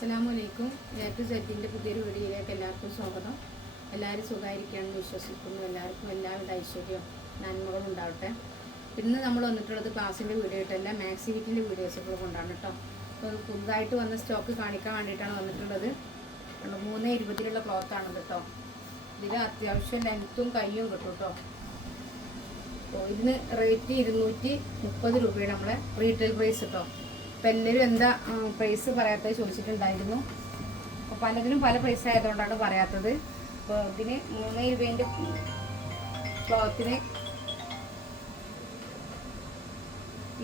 അസ്സലാമലൈക്കും നേരത്തെ സെറ്റിന്റെ പുതിയൊരു വീഡിയോയിലേക്ക് എല്ലാവർക്കും സ്വാഗതം. എല്ലാവരും സുഖമായിരിക്കുകയാണെന്ന് വിശ്വസിക്കുന്നു. എല്ലാവർക്കും എല്ലാവിധ ഐശ്വര്യവും നന്മകളും ഉണ്ടാവട്ടെ. ഇന്ന് നമ്മൾ വന്നിട്ടുള്ളത് ക്ലാസ്സിന്റെ വീഡിയോ ആയിട്ടല്ല മാക്സി വീഡിയോസ് വീഡിയോസുകൾ കൊണ്ടാണ് കേട്ടോ. അപ്പോൾ പുതുതായിട്ട് വന്ന സ്റ്റോക്ക് കാണിക്കാൻ വേണ്ടിയിട്ടാണ് വന്നിട്ടുള്ളത്. മൂന്ന് ഇരുപതിലുള്ള ക്ലോത്താണ് കേട്ടോ. ഇതിൽ അത്യാവശ്യം ലെങ്ത്തും കയ്യും കിട്ടും കേട്ടോ. അപ്പോൾ ഇതിന് റേറ്റ് ഇരുന്നൂറ്റി മുപ്പത് രൂപയാണ് നമ്മളെ റീറ്റെയിൽ പ്രൈസ് കേട്ടോ. അപ്പം എല്ലാവരും എന്താ പ്രൈസ് പറയാത്തത് ചോദിച്ചിട്ടുണ്ടായിരുന്നു. അപ്പോൾ പലതിനും പല പ്രൈസ് ആയതുകൊണ്ടാണ് പറയാത്തത്. അപ്പോൾ ഇതിന് മൂന്ന് രൂപേന്റെ ക്ലോത്തിന്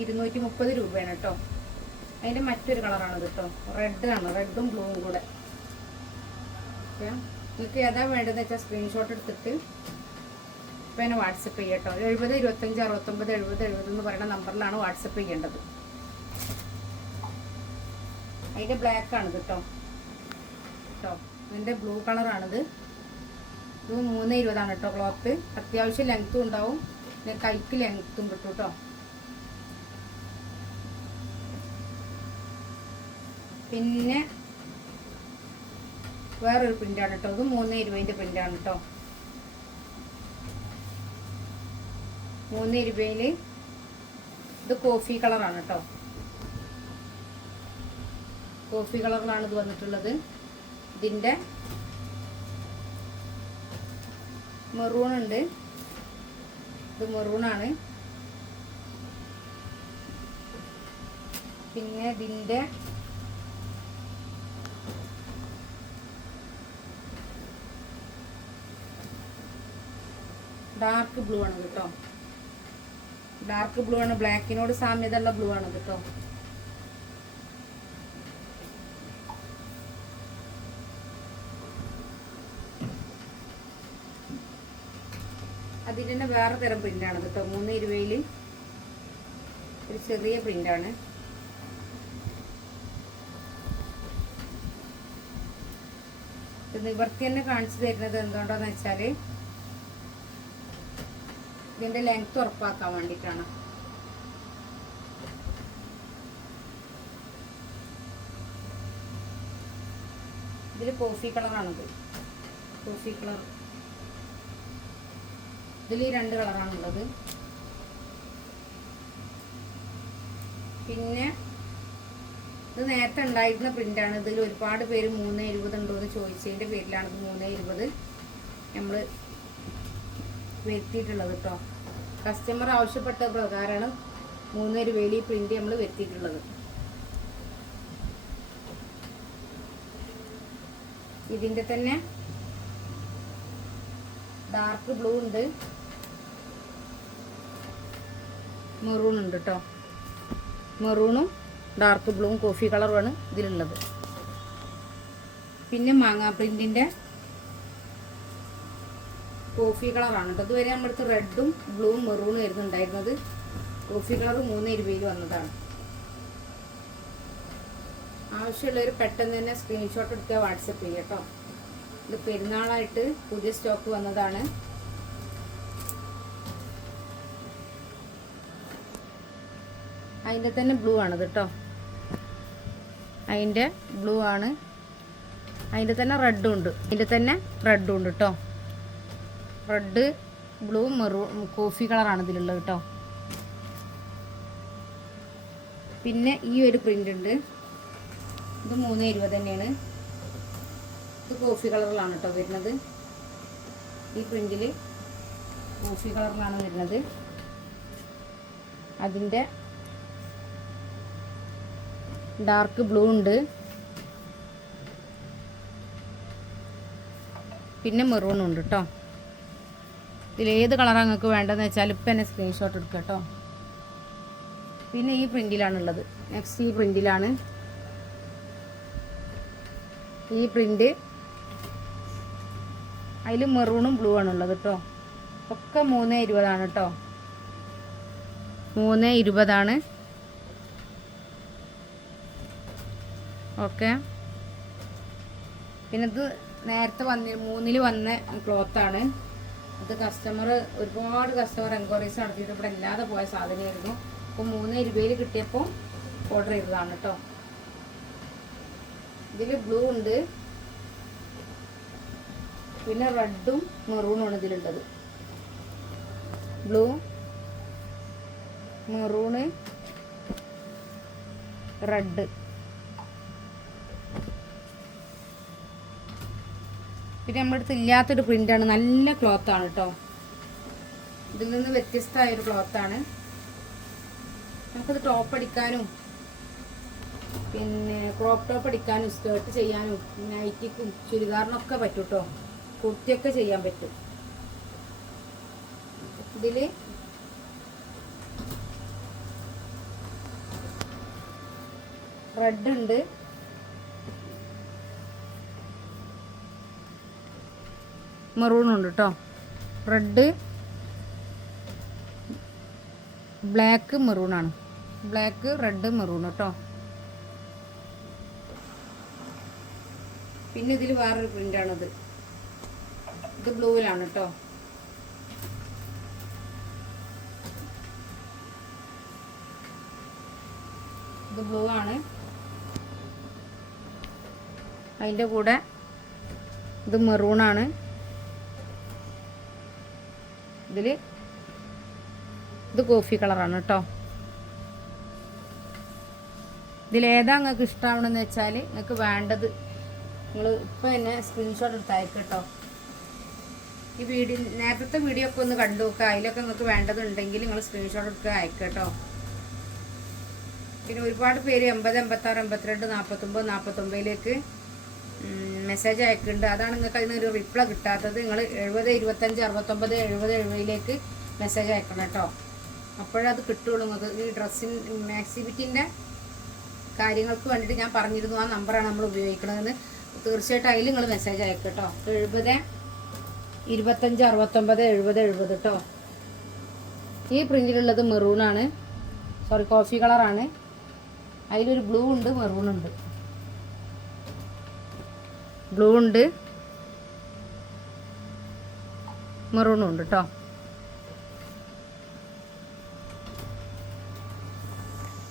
ഇരുന്നൂറ്റി മുപ്പത് രൂപയാണ് കേട്ടോ അതിന്റെ മറ്റൊരു കളറാണ് കേട്ടോ റെഡാണ് റെഡും ബ്ലൂവും കൂടെ. ഓക്കെ. നിങ്ങൾക്ക് ഏതാ വേണ്ടതെന്ന് വെച്ചാൽ സ്ക്രീൻഷോട്ട് എടുത്തിട്ട് ഇപ്പം എന്നെ വാട്സപ്പ് ചെയ്യാം കേട്ടോ എഴുപത് ഇരുപത്തഞ്ച് അറുപത്തൊമ്പത് എഴുപത് എഴുപത് എന്ന് പറയുന്ന നമ്പറിലാണ് വാട്സപ്പ് ചെയ്യേണ്ടത്. അതിന്റെ ബ്ലാക്ക് ആണ് കേട്ടോ. കേട്ടോ അതിന്റെ ബ്ലൂ കളറാണിത് ഇത് മൂന്ന് ഇരുപതാണ് കേട്ടോ ക്ലോത്ത് അത്യാവശ്യം ലെങ്ത്തും ഉണ്ടാവും. പിന്നെ കൈക്ക് ലെങ്ത്തും കിട്ടും കേട്ടോ പിന്നെ വേറൊരു പ്രിന്റാണ് കേട്ടോ ഇത് മൂന്ന് ഇരുപതിന്റെ പ്രിന്റാണ് കേട്ടോ മൂന്ന് ഇരുപതിൽ ഇത് കോഫി കളറാണ് കേട്ടോ കോഫി കളറിലാണ് ഇത് വന്നിട്ടുള്ളത്. ഇതിന്റെ മെറൂൺ ഉണ്ട്. ഇത് മെറൂണാണ് പിന്നെ ഇതിന്റെ ഡാർക്ക് ബ്ലൂ ആണ് കേട്ടോ. ഡാർക്ക് ബ്ലൂ ആണ്. ബ്ലാക്കിനോട് സാമ്യതയുള്ള ബ്ലൂ ആണ് കേട്ടോ. അതിൽ തന്നെ വേറെ തരം പ്രിന്റാണ്. കേട്ടോ മൂന്ന് ഇരുപതിൽ ഒരു ചെറിയ പ്രിന്റാണ്. നിവർത്തി തന്നെ കാണിച്ചു തരുന്നത് എന്തുകൊണ്ടാന്ന് വെച്ചാൽ ഇതിന്റെ ലെങ്ത് ഉറപ്പാക്കാൻ വേണ്ടിട്ടാണ് ഇതിൽ കോഫി കളറാണിത് കോഫി കളർ ഇതിൽ ഈ രണ്ട് കളറാണുള്ളത്. പിന്നെ ഇത് നേരത്തെ ഉണ്ടായിരുന്ന പ്രിന്റാണ് ഇതിൽ ഒരുപാട് പേര് മൂന്ന് ഇരുപത് ഉണ്ടോ എന്ന് ചോദിച്ചതിന്റെ പേരിലാണ് ഇത് മൂന്ന് ഇരുപത് നമ്മൾ വരുത്തിയിട്ടുള്ളത് കേട്ടോ കസ്റ്റമർ ആവശ്യപ്പെട്ട പ്രകാരമാണ് മൂന്ന് രൂപയിൽ ഈ പ്രിന്റ് നമ്മൾ വരുത്തിയിട്ടുള്ളത്. ഇതിന്റെ തന്നെ ഡാർക്ക് ബ്ലൂ ഉണ്ട്. മെറൂൺ ഉണ്ട് കേട്ടോ മെറൂണും ഡാർക്ക് ബ്ലൂവും കോഫി കളറുമാണ് ഇതിലുള്ളത്. പിന്നെ മാങ്ങാ പ്രിന്റിന്റെ കോഫി കളറാണ് കേട്ടോ ഇതുവരെ നമ്മുടെ അടുത്ത് റെഡും ബ്ലൂവും മെറൂണും ആയിരുന്നു ഉണ്ടായിരുന്നത്. കോഫി കളർ മൂന്ന് രൂപയിൽ വന്നതാണ്. ആവശ്യമുള്ളവർ പെട്ടെന്ന് തന്നെ സ്ക്രീൻഷോട്ട് എടുക്കുക വാട്സപ്പ് ചെയ്യാം കേട്ടോ ഇത് പെരുന്നാളായിട്ട് പുതിയ സ്റ്റോക്ക് വന്നതാണ്. അതിന്റെ തന്നെ ബ്ലൂ ആണ് കേട്ടോ അതിന്റെ ബ്ലൂ ആണ്. അതിന്റെ തന്നെ റെഡും ഉണ്ട്. അതിന്റെ തന്നെ റെഡും ഉണ്ട് കേട്ടോ റെഡ് ബ്ലൂ മെറൂ കോഫി കളറാണ് ഇതിലുള്ളത് കേട്ടോ പിന്നെ ഈ ഒരു പ്രിന്റ് ഉണ്ട്. ഇത് മൂന്ന് ഇരുപത് തന്നെയാണ്. ഇത് കോഫി കളറിലാണ് കേട്ടോ വരുന്നത്. ഈ പ്രിന്റിൽ കോഫി കളറിലാണ് വരുന്നത്. അതിന്റെ ഡാർക്ക് ബ്ലൂ ഉണ്ട്. പിന്നെ മെറൂൺ ഉണ്ട് കേട്ടോ ഇതിൽ ഏത് കളറാണ് നിങ്ങൾക്ക് വേണ്ടതെന്ന് വെച്ചാൽ ഇപ്പം എന്നെ സ്ക്രീൻഷോട്ട് എടുക്കുക കേട്ടോ പിന്നെ ഈ പ്രിന്റിലാണുള്ളത് നെക്സ്റ്റ് ഈ പ്രിന്റിലാണ്. ഈ പ്രിന്റ് അതിൽ മെറൂണും ബ്ലൂ ആണുള്ളത് കേട്ടോ ഒക്കെ മൂന്ന് ഇരുപതാണ് കേട്ടോ മൂന്ന് ഇരുപതാണ്. ഓക്കെ. പിന്നെ ഇത് നേരത്തെ വന്നി മൂന്നിൽ വന്ന ക്ലോത്താണ് അത് കസ്റ്റമർ ഒരുപാട് കസ്റ്റമർ എൻക്വയറീസ് നടത്തിയിട്ട് ഇവിടെ ഇല്ലാതെ പോയ സാധനമായിരുന്നു. അപ്പോൾ മൂന്ന് രൂപയിൽ കിട്ടിയപ്പോൾ ഓർഡർ ചെയ്തതാണ് കേട്ടോ ഇതിൽ ബ്ലൂ ഉണ്ട്. പിന്നെ റെഡും മെറൂണുമാണ് ഇതിലുള്ളത്. ബ്ലൂ മെറൂണ് റെഡ് പിന്നെ നമ്മുടെ അടുത്ത് ഇല്ലാത്തൊരു പ്രിന്റാണ് നല്ല ക്ലോത്താണ് കേട്ടോ ഇതിൽ നിന്ന് വ്യത്യസ്തമായ ഒരു ക്ലോത്താണ് നമുക്കത് ടോപ്പ് അടിക്കാനും പിന്നെ ക്രോപ്പ് ടോപ്പ് അടിക്കാനും സ്കേർട്ട് ചെയ്യാനും നൈറ്റിക്കും ചുരിദാറിനൊക്കെ പറ്റും കേട്ടോ കുർത്തിയൊക്കെ ചെയ്യാൻ പറ്റും. ഇതിൽ റെഡ് ഉണ്ട്. മെറൂൺ ഉണ്ട് കേട്ടോ റെഡ് ബ്ലാക്ക് മെറൂണാണ് ബ്ലാക്ക് റെഡ് മെറൂൺ കേട്ടോ പിന്നെ ഇതിൽ വേറൊരു പ്രിന്റാണത് ഇത് ബ്ലൂവിലാണ് കേട്ടോ ഇത് ബ്ലൂ ആണ്. അതിന്റെ കൂടെ ഇത് മെറൂണാണ് ഇതിൽ ഇത് കോഫി കളറാണ് കേട്ടോ ഇതിലേതാ നിങ്ങൾക്ക് ഇഷ്ടമാവണമെന്ന് വെച്ചാൽ നിങ്ങൾക്ക് വേണ്ടത് നിങ്ങൾ ഇപ്പം തന്നെ സ്ക്രീൻഷോട്ട് എടുത്തായിരിക്കും കേട്ടോ ഈ വീഡിയോ നേരത്തെ വീഡിയോ ഒക്കെ ഒന്ന് കണ്ടു നോക്കുക അതിലൊക്കെ നിങ്ങൾക്ക് വേണ്ടതുണ്ടെങ്കിൽ നിങ്ങൾ സ്ക്രീൻഷോട്ട് എടുക്കുക അയക്കുക കേട്ടോ പിന്നെ ഒരുപാട് പേര് എൺപത് എൺപത്താറ് എൺപത്തിരണ്ട് നാൽപ്പത്തൊമ്പത് നാൽപ്പത്തൊമ്പതിലേക്ക് മെസ്സേജ് അയക്കുന്നുണ്ട്. അതാണ് നിങ്ങൾക്ക് അതിന് ഒരു റിപ്ലൈ കിട്ടാത്തത്. നിങ്ങൾ എഴുപത് ഇരുപത്തഞ്ച് അറുപത്തൊമ്പത് എഴുപത് എഴുപതിലേക്ക് മെസ്സേജ് അയക്കണം കേട്ടോ. അപ്പോഴത് കിട്ടുള്ളൂ നിങ്ങൾക്ക്. ഈ ഡ്രസ്സിൻ മാക്സിബിറ്റിന്റെ കാര്യങ്ങൾക്ക് വേണ്ടിയിട്ട് ഞാൻ പറഞ്ഞിരുന്നു ആ നമ്പറാണ് നമ്മൾ ഉപയോഗിക്കണതെന്ന്. തീർച്ചയായിട്ടും അതിൽ നിങ്ങൾ മെസ്സേജ് അയക്കും കേട്ടോ. എഴുപത് ഇരുപത്തഞ്ച് അറുപത്തൊമ്പത് എഴുപത് എഴുപത് കേട്ടോ. ഈ പ്രിന്റിലുള്ളത് മെറൂണാണ് സോറി കോഫി കളറാണ് അതിലൊരു ബ്ലൂ ഉണ്ട് മെറൂൺ ഉണ്ട്. ബ്ലൂ ഉണ്ട്. മെറൂണും ഉണ്ട് കേട്ടോ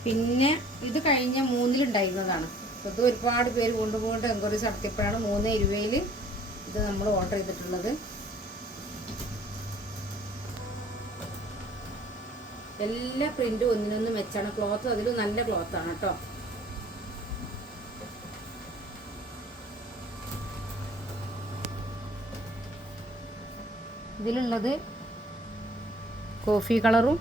പിന്നെ ഇത് കഴിഞ്ഞ മൂന്നിലുണ്ടായിരുന്നതാണ്. ഇത് ഒരുപാട് പേര് കൊണ്ടുപോയിട്ട് എൻക്വയറീസ് നടത്തിയപ്പോഴാണ് മൂന്ന് ഇരുപതിൽ ഇത് നമ്മൾ ഓർഡർ ചെയ്തിട്ടുള്ളത്. എല്ലാ പ്രിന്റും ഒന്നിനൊന്ന് മെച്ചാണ് ക്ലോത്ത് അതിലും നല്ല ക്ലോത്താണ് കേട്ടോ ഇതിലുള്ളത് കോഫി കളറും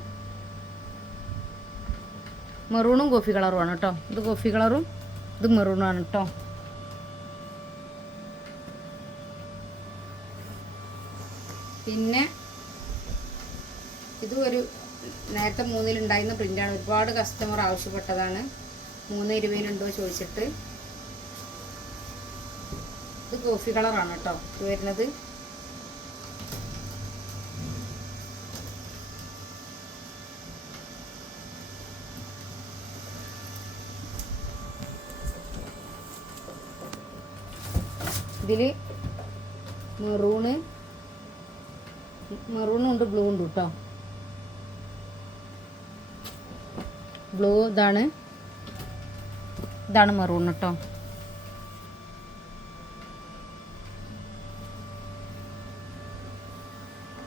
മെറൂണും കോഫി കളറുമാണ് കേട്ടോ. ഇത് കോഫി കളറും ഇത് മെറൂണാണ് കേട്ടോ. പിന്നെ ഇതും ഒരു നേരത്തെ മൂന്നിലുണ്ടായിരുന്ന പ്രിന്റാണ് ഒരുപാട് കസ്റ്റമർ ആവശ്യപ്പെട്ടതാണ്. മൂന്ന് ഇരുപതിനുണ്ടോ ചോദിച്ചിട്ട്. ഇത് കോഫി കളറാണ് കേട്ടോ. ഇത് വരുന്നത് ഇതിൽ മെറൂണ് മെറൂണും ഉണ്ട് ബ്ലൂ ഉണ്ട് കേട്ടോ ബ്ലൂ ഇതാണ്. ഇതാണ് മെറൂൺ കേട്ടോ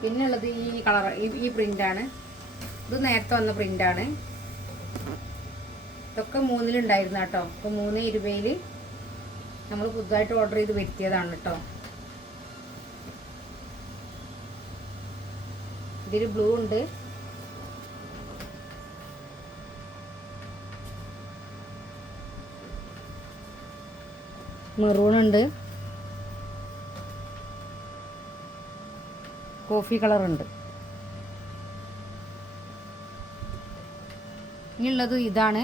പിന്നെ ഉള്ളത് ഈ കളർ ഈ പ്രിന്റാണ് ഇത് നേരത്തെ വന്ന പ്രിന്റാണ് ഇതൊക്കെ മൂന്നിലുണ്ടായിരുന്നു കേട്ടോ ഇപ്പോൾ മൂന്ന് ഇരുപതിൽ നമ്മൾ പുതുതായിട്ട് ഓർഡർ ചെയ്ത് വരുത്തിയതാണ് കേട്ടോ ഇതിൽ ബ്ലൂ ഉണ്ട്. മെറൂൺ ഉണ്ട്. കോഫി കളർ ഉണ്ട്. ഇനിയുള്ളത് ഇതാണ്.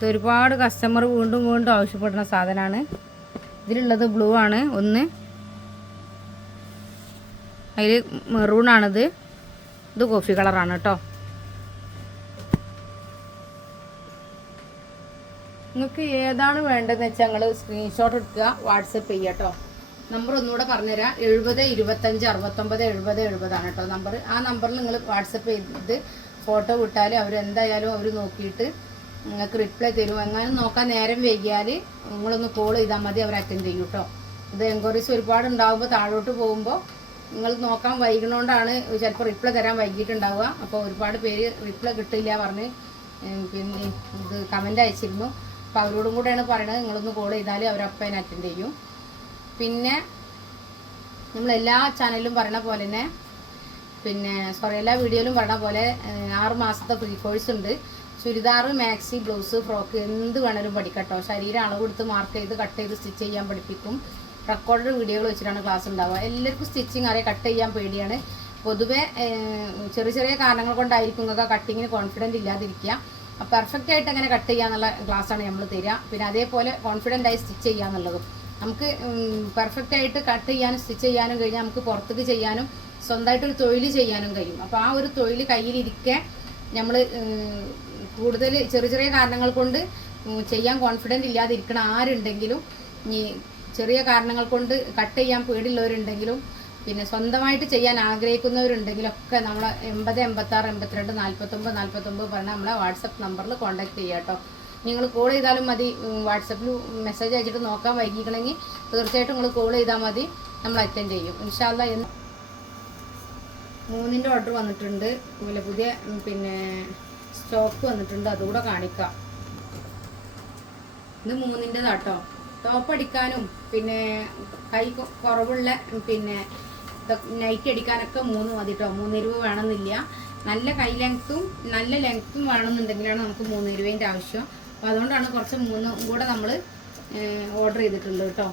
ഇത് ഒരുപാട് കസ്റ്റമർ വീണ്ടും വീണ്ടും ആവശ്യപ്പെടുന്ന സാധനമാണ് ഇതിലുള്ളത് ബ്ലൂ ആണ്. ഒന്ന്. അതിൽ മെറൂണാണിത് ഇത് കോഫി കളറാണ് കേട്ടോ നിങ്ങൾക്ക് ഏതാണ് വേണ്ടതെന്ന് വെച്ചാൽ ഞങ്ങൾ സ്ക്രീൻഷോട്ട് എടുക്കുക വാട്സപ്പ് ചെയ്യുക കേട്ടോ നമ്പർ ഒന്നുകൂടെ പറഞ്ഞുതരാം. എഴുപത് ഇരുപത്തഞ്ച് അറുപത്തൊമ്പത് എഴുപത് എഴുപതാണ് കേട്ടോ നമ്പർ ആ നമ്പറിൽ നിങ്ങൾ വാട്സപ്പ് ചെയ്ത് ഫോട്ടോ വിട്ടാൽ അവരെന്തായാലും അവർ നോക്കിയിട്ട് നിങ്ങൾക്ക് റിപ്ലൈ തരും. എങ്ങാനും നോക്കാൻ നേരം വൈകിയാൽ നിങ്ങളൊന്ന് കോൾ ചെയ്താൽ മതി അവർ അറ്റൻഡ് ചെയ്യും കേട്ടോ ഇത് എൻക്വയറീസ് ഒരുപാട് ഉണ്ടാകുമ്പോൾ താഴോട്ട് പോകുമ്പോൾ നിങ്ങൾ നോക്കാൻ വൈകണോണ്ടാണ് ചിലപ്പോൾ റിപ്ലൈ തരാൻ വൈകിട്ടുണ്ടാവുക അപ്പോൾ ഒരുപാട് പേര് റിപ്ലൈ കിട്ടില്ല പറഞ്ഞ് പിന്നെ ഇത് കമന്റ് അയച്ചിരുന്നു. അപ്പോൾ അവരോടും കൂടെയാണ് പറയണത്. നിങ്ങളൊന്ന് കോൾ ചെയ്താൽ അവരപ്പം അതിന് അറ്റൻഡ് ചെയ്യും. പിന്നെ നമ്മൾ എല്ലാ ചാനലിലും പറയണ പോലെ തന്നെ പിന്നെ സോറി എല്ലാ വീഡിയോയിലും പറഞ്ഞ പോലെ ആറ് മാസത്തെ പ്രീ കോഴ്സ് ഉണ്ട്. ചുരിദാർ മാക്സി ബ്ലൗസ് ഫ്രോക്ക് എന്ത് വേണേലും പഠിക്കട്ടോ. ശരീരം അളവ് കൊടുത്ത് മാർക്ക് ചെയ്ത് കട്ട് ചെയ്ത് സ്റ്റിച്ച് ചെയ്യാൻ പഠിപ്പിക്കും. റെക്കോർഡ് വീഡിയോകൾ വെച്ചിട്ടാണ് ക്ലാസ് ഉണ്ടാവുക. എല്ലാവർക്കും സ്റ്റിച്ചിങ് അറിയാം കട്ട് ചെയ്യാൻ പേടിയാണ്. പൊതുവെ ചെറിയ ചെറിയ കാരണങ്ങൾ കൊണ്ടായിരിക്കും നിങ്ങൾക്ക് കട്ടിങ്ങിന് കോൺഫിഡന്റ് ഇല്ലാതിരിക്കുക. പെർഫെക്റ്റ് ആയിട്ട് അങ്ങനെ കട്ട് ചെയ്യാന്നുള്ള ക്ലാസ്സാണ് നമ്മൾ തരിക. പിന്നെ അതേപോലെ കോൺഫിഡന്റ് ആയി സ്റ്റിച്ച് ചെയ്യുക എന്നുള്ളതും. നമുക്ക് പെർഫെക്റ്റ് ആയിട്ട് കട്ട് ചെയ്യാനും സ്റ്റിച്ച് ചെയ്യാനും കഴിഞ്ഞാൽ നമുക്ക് പുറത്തേക്ക് ചെയ്യാനും സ്വന്തമായിട്ടൊരു തൊഴിൽ ചെയ്യാനും കഴിയും. അപ്പോൾ ആ ഒരു തൊഴിൽ കയ്യിലിരിക്കെ നമ്മൾ കൂടുതൽ ചെറിയ ചെറിയ കാരണങ്ങൾ കൊണ്ട് ചെയ്യാൻ കോൺഫിഡന്റ് ഇല്ലാതിരിക്കണ ആരുണ്ടെങ്കിലും ഈ ചെറിയ കാരണങ്ങൾ കൊണ്ട് കട്ട് ചെയ്യാൻ പേടിയുള്ളവരുണ്ടെങ്കിലും പിന്നെ സ്വന്തമായിട്ട് ചെയ്യാൻ ആഗ്രഹിക്കുന്നവരുണ്ടെങ്കിലും ഒക്കെ നമ്മൾ എൺപത് എൺപത്താറ് എൺപത്തിരണ്ട് നാൽപ്പത്തൊമ്പത് നാൽപ്പത്തൊമ്പത് പറഞ്ഞാൽ നമ്മളെ വാട്സപ്പ് നമ്പറിൽ കോൺടാക്ട് ചെയ്യുക കേട്ടോ. നിങ്ങൾ കോൾ ചെയ്താലും മതി. വാട്സപ്പിൽ മെസ്സേജ് അയച്ചിട്ട് നോക്കാൻ വൈകിക്കണമെങ്കിൽ തീർച്ചയായിട്ടും നിങ്ങൾ കോൾ ചെയ്താൽ മതി. നമ്മൾ അറ്റൻഡ് ചെയ്യും. ഇൻഷാല്ല എന്ന് മൂന്നിന്റെ ഓർഡർ വന്നിട്ടുണ്ട്. അതുപോലെ പുതിയ പിന്നെ സ്റ്റോക്ക് വന്നിട്ടുണ്ട് അതുകൂടെ കാണിക്കാം. ഇത് മൂന്നിന്റെതാട്ടോ. ടോപ്പ് അടിക്കാനും പിന്നെ കൈ കുറവുള്ള പിന്നെ നൈറ്റ് അടിക്കാനൊക്കെ മൂന്ന് മതി കേട്ടോ മൂന്ന് രൂപ വേണമെന്നില്ല. നല്ല കൈ ലെങ്ത്തും നല്ല ലെങ്ത്തും വേണമെന്നുണ്ടെങ്കിലാണ് നമുക്ക് മൂന്ന് രൂപേന്റെ ആവശ്യം. അപ്പോൾ അതുകൊണ്ടാണ് കുറച്ച് മൂന്നും കൂടെ നമ്മൾ ഓർഡർ ചെയ്തിട്ടുള്ളത് കേട്ടോ.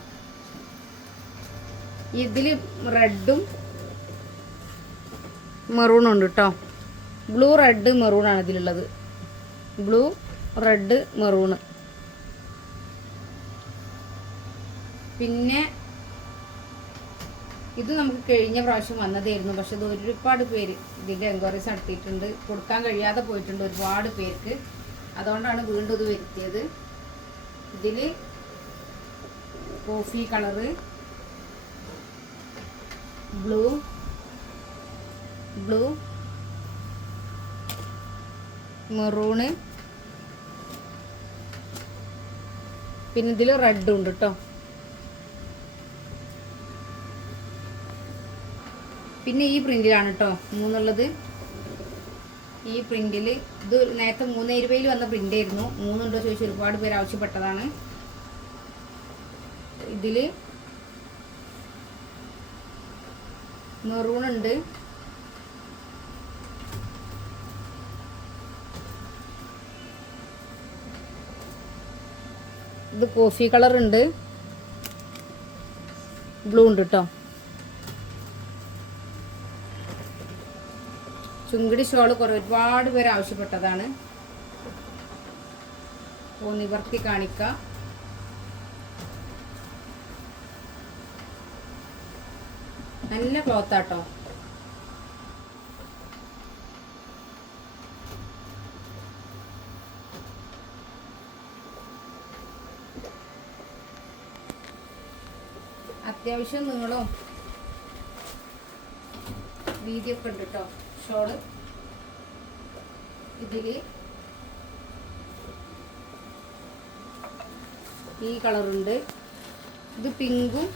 ഇതിൽ റെഡും മെറൂണും ഉണ്ട് കേട്ടോ. ബ്ലൂ റെഡ് മെറൂൺ ആണ് ഇതിലുള്ളത് ബ്ലൂ റെഡ് മെറൂണ് പിന്നെ ഇത് നമുക്ക് കഴിഞ്ഞ പ്രാവശ്യം വന്നതായിരുന്നു. പക്ഷെ ഇത് ഒരുപാട് പേര് ഇതിന്റെ എൻക്വയറീസ് നടത്തിയിട്ടുണ്ട്. കൊടുക്കാൻ കഴിയാതെ പോയിട്ടുണ്ട് ഒരുപാട് പേർക്ക്. അതുകൊണ്ടാണ് വീണ്ടും ഇത് വരുത്തിയത്. ഇതിൽ coffee colour blue blue maroon. പിന്നെ ഇതിൽ റെഡും ഉണ്ട് കേട്ടോ പിന്നെ ഈ പ്രിന്റിലാണ് കേട്ടോ മൂന്നുള്ളത്. ഈ പ്രിന്റിൽ ഇത് നേരത്തെ മൂന്ന് രൂപയിൽ വന്ന പ്രിന്റ് ആയിരുന്നു മൂന്നുണ്ടോ ചോദിച്ച് ഒരുപാട് പേര് ആവശ്യപ്പെട്ടതാണ്. ഇതിൽ മെറൂൺ ഉണ്ട് ഇത് കോഫി കളർ ഉണ്ട് ബ്ലൂ ഉണ്ട് കേട്ടോ ചുങ്കിടി ഷോൾ കുറേ ഒരുപാട് പേര് ആവശ്യപ്പെട്ടതാണ്. ഓ നിവർത്തി കാണിക്ക. നല്ല ക്ലോത്താട്ടോ അത്യാവശ്യം നീളവും വീതിയൊക്കെ ഉണ്ട് കേട്ടോ ഷോൾ. ഇതിൽ ഈ കളറുണ്ട്. ഇത് പിങ്കും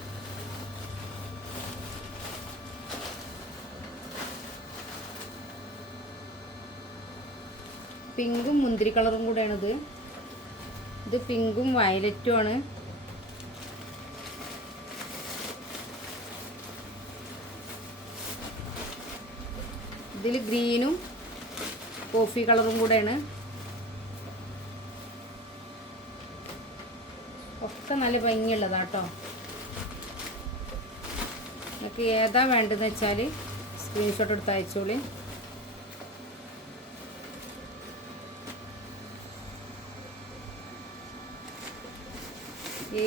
പിങ്കും മുന്തിരി കളറും കൂടെയാണിത്. ഇത് പിങ്കും വയലറ്റും ആണ്. ഇതിൽ ഗ്രീനും കോഫി കളറും കൂടെയാണ്. ഒക്കെ നല്ല ഭംഗിയുള്ളതാട്ടോ. നിങ്ങൾക്ക് ഏതാ വേണ്ടതെന്ന് വെച്ചാൽ സ്ക്രീൻഷോട്ട് എടുത്ത് അയച്ചോളി.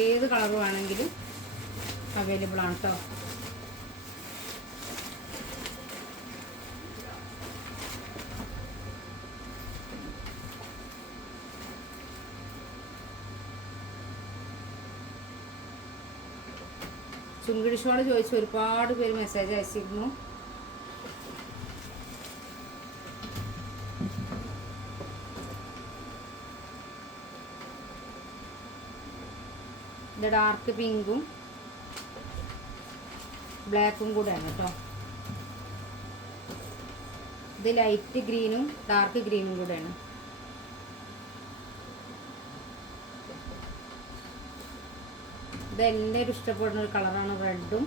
ഏത് കളർ വേണമെങ്കിലും അവൈലബിൾ ആണ് കേട്ടോ ചുങ്കിടിഷോട് ചോദിച്ച ഒരുപാട് പേര് മെസ്സേജ് അയച്ചിരുന്നു. ഇത് ഡാർക്ക് പിങ്കും ബ്ലാക്കും കൂടെയാണ് കേട്ടോ ഇത് ലൈറ്റ് ഗ്രീനും ഡാർക്ക് ഗ്രീനും കൂടെയാണ്. ഇത് എല്ലാവരും ഇഷ്ടപ്പെടുന്ന ഒരു കളറാണ് റെഡും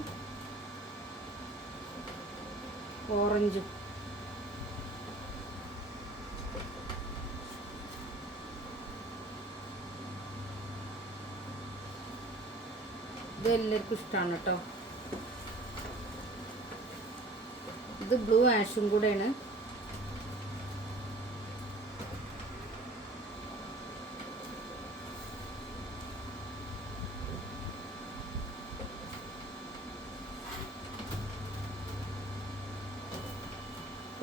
ഓറഞ്ചും. ഇത് എല്ലാവർക്കും ഇഷ്ടമാണ് കേട്ടോ. ഇത് ബ്ലൂ ആഷും കൂടെയാണ്.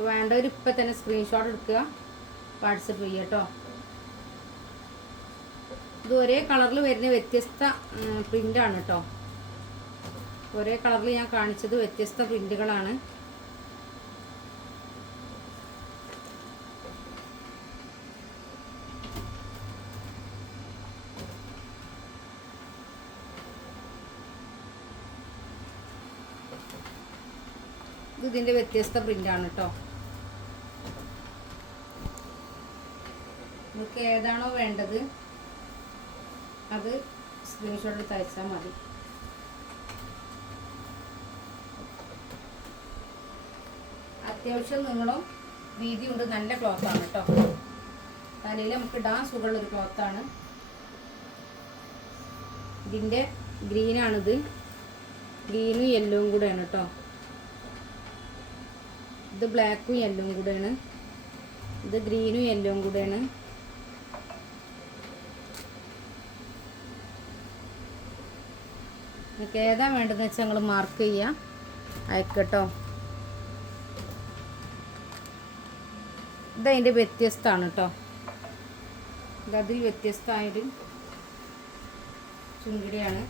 അപ്പോൾ വേണ്ടവർ ഇപ്പം തന്നെ സ്ക്രീൻഷോട്ട് എടുക്കുക. വാട്സപ്പ് ചെയ്യുക കേട്ടോ. ഇത് ഒരേ കളറിൽ വരുന്ന വ്യത്യസ്ത പ്രിന്റാണ് കേട്ടോ. ഒരേ കളറിൽ ഞാൻ കാണിച്ചത് വ്യത്യസ്ത പ്രിന്റുകളാണ് ഇത് ഇതിന്റെ വ്യത്യസ്ത പ്രിന്റാണ് കേട്ടോ. നിങ്ങൾക്ക് ഏതാണോ വേണ്ടത് അത് സ്ക്രീൻഷോട്ട് എടുത്ത് അയച്ചാൽ മതി. അത്യാവശ്യം നിങ്ങളും വീതിയുണ്ട് നല്ല ക്ലോത്താണ് കേട്ടോ തലയിൽ നമുക്ക് ഇടാൻ സുഖമുള്ളൊരു ക്ലോത്താണ് ഇതിന്റെ ഗ്രീനാണിത് ഗ്രീനും യെല്ലോവും കൂടെയാണ് കേട്ടോ ഇത് ബ്ലാക്കും യെല്ലോവും കൂടെയാണ് ഇത് ഗ്രീനും യെല്ലോവും കൂടെയാണ് നിങ്ങൾക്ക് ഏതാ വേണ്ടതെന്ന് വെച്ചാൽ നിങ്ങൾ മാർക്ക് ചെയ്യാം. അയക്കട്ടോ ഇതതിന്റെ വ്യത്യസ്തമാണ് കേട്ടോ ഇതതിൽ വ്യത്യസ്തമായൊരു ചുങ്കിടിയാണ്.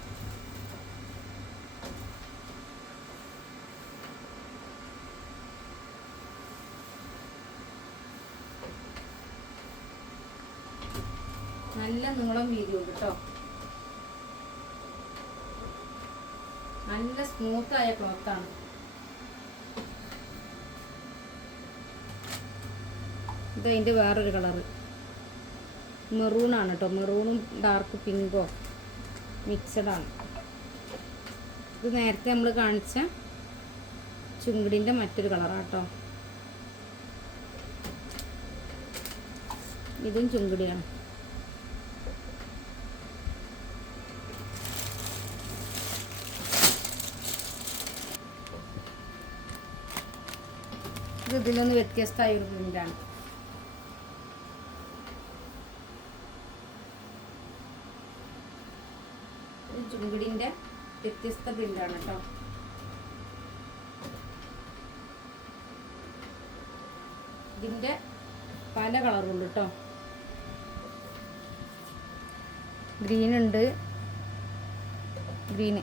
നല്ല നീളം വീതിയുണ്ട് കേട്ടോ നല്ല സ്മൂത്ത് ആയ ക്ലോത്താണ് ഇത് അതിന്റെ വേറൊരു കളറ് മെറൂണാണ് കേട്ടോ മെറൂണും ഡാർക്ക് പിങ്കോ മിക്സഡാണ് ഇത് നേരത്തെ നമ്മൾ കാണിച്ച ചുങ്കിടിന്റെ മറ്റൊരു കളറാണ് കേട്ടോ ഇതും ചുങ്കിടിയാണ്. ഇത് നിന്ന് വ്യത്യസ്തമായ ഒരു പ്രിന്റാണ് ചുങ്കിടിന്റെ വ്യത്യസ്ത പ്രിന്റാണ് കേട്ടോ. ഇതിന്റെ പല കളറുണ്ട് കേട്ടോ. ഗ്രീൻ ഉണ്ട് ഗ്രീന്.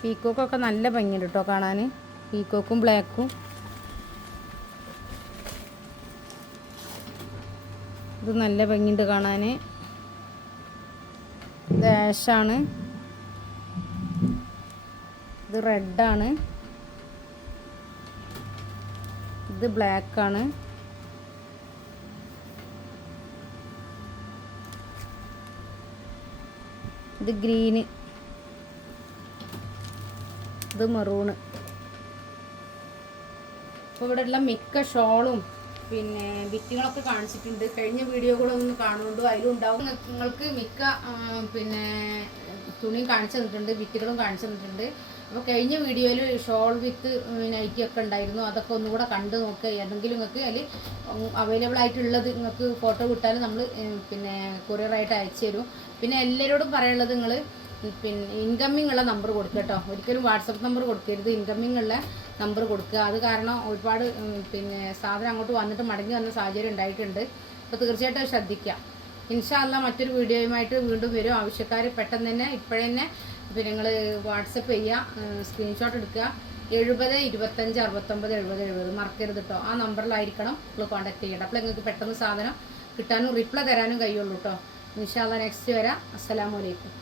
പീക്കോക്കൊക്കെ നല്ല ഭംഗിയുണ്ട് കേട്ടോ കാണാൻ പീക്കോക്കും ബ്ലാക്കും. ഇത് നല്ല ഭംഗിയുണ്ട് കാണാൻ ഇത് ആഷാണ്. ഇത് റെഡാണ്. ഇത് ബ്ലാക്കാണ്. ഇത് ഗ്രീന്. ഇത് മെറൂണ് അപ്പോൾ ഇവിടെ ഉള്ള മിക്ക ഷോളും പിന്നെ ബിറ്റുകളൊക്കെ കാണിച്ചിട്ടുണ്ട്. കഴിഞ്ഞ വീഡിയോകളൊന്നും കാണുന്നുണ്ട്. അതിലുണ്ടാവും നിങ്ങൾക്ക് മിക്ക പിന്നെ തുണിയും കാണിച്ചു തന്നിട്ടുണ്ട് ബിറ്റുകളും കാണിച്ചു തന്നിട്ടുണ്ട്. അപ്പോൾ കഴിഞ്ഞ വീഡിയോയിൽ ഷോൾ വിത്ത് നൈറ്റി ഒക്കെ ഉണ്ടായിരുന്നു. അതൊക്കെ ഒന്നുകൂടെ കണ്ട് നോക്കുക ഏതെങ്കിലും നിങ്ങൾക്ക് അതിൽ അവൈലബിൾ ആയിട്ടുള്ളത് നിങ്ങൾക്ക് ഫോട്ടോ കിട്ടാൻ നമ്മൾ പിന്നെ കൊറിയറായിട്ട് അയച്ചു തരും. പിന്നെ എല്ലാവരോടും പറയാനുള്ളത് നിങ്ങൾ പിന്നെ ഇൻകമ്മിങ് ഉള്ള നമ്പർ കൊടുക്കുക കേട്ടോ ഒരിക്കലും വാട്സപ്പ് നമ്പർ കൊടുക്കരുത്. ഇൻകമ്മിങ് ഉള്ള നമ്പർ കൊടുക്കുക അത് കാരണം ഒരുപാട് പിന്നെ സാധനം അങ്ങോട്ട് വന്നിട്ട് മടങ്ങി വന്ന സാഹചര്യം ഉണ്ടായിട്ടുണ്ട്. അപ്പോൾ തീർച്ചയായിട്ടും ശ്രദ്ധിക്കാം. ഇൻഷാല്ല മറ്റൊരു വീഡിയോയുമായിട്ട് വീണ്ടും വരും. ആവശ്യക്കാർ പെട്ടെന്ന് തന്നെ ഇപ്പോഴേ തന്നെ പിന്നെ നിങ്ങൾ വാട്സപ്പ് ചെയ്യുക സ്ക്രീൻഷോട്ട് എടുക്കുക. എഴുപത് ഇരുപത്തഞ്ച് അറുപത്തൊമ്പത് എഴുപത് എഴുപത് മറക്കരുത് കേട്ടോ ആ നമ്പറിലായിരിക്കണം നിങ്ങൾ കോൺടാക്ട് ചെയ്യണം അപ്പോൾ നിങ്ങൾക്ക് പെട്ടെന്ന് സാധനം കിട്ടാനും റിപ്ലൈ തരാനും കഴിയുള്ളൂ കേട്ടോ ഇൻഷാല്ല നെക്സ്റ്റ് വരാം. അസ്സലാമലൈക്കും